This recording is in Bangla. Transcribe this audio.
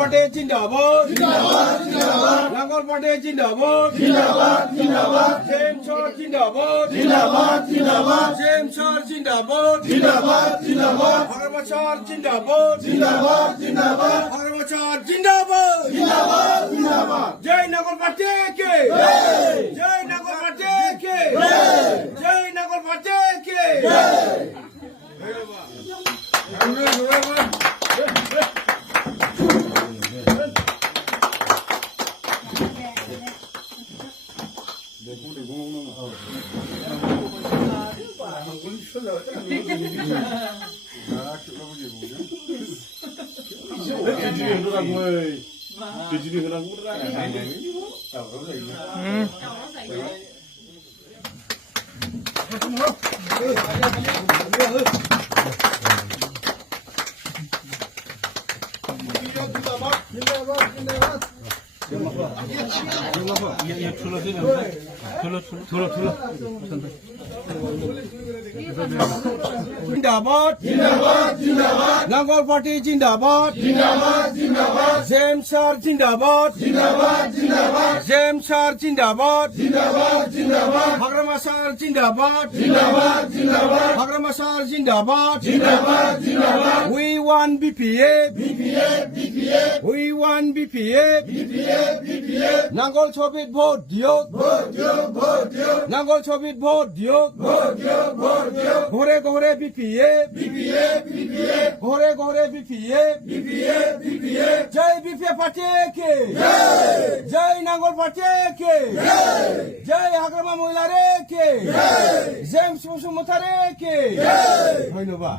পার্টি জিন্দাবাদ নাঙ্গল পার্টি জিন্দাবাদ জেম সর জিন্দাবাদ জেম সর জিন্দাবাদ হাগরমা সর জিন্দাবাদ হাগরমা সর জিন্দাবাদ জয় নাঙ্গল পার্টি কে জয় নাঙ্গল পার্টি কে জয় নাঙ্গল পার্টি কে জিন্দাবাদ নাঙ্গল পার্টি জিন্দাবাদ জেম সর জিন্দাবাদ জেম সর জিন্দাবাদ হাগরমা সর জিন্দাবাদ হাগরমা সর জিন্দাবাদ we want BPF we want BPF নাঙ্গল ছবিত ভোট দিয়ক নাঙ্গল ছবিত ভোট দিয়ক ঘরে ঘরে বিপিএফ ঘরে ঘরে বিপিএফ জয় বিপিএফ পার্টি কে জয় নাঙ্গল পার্টি কে জয় হাগরমা মহিলা রে কে জেমস বসুমতারি কে ধন্যবাদ।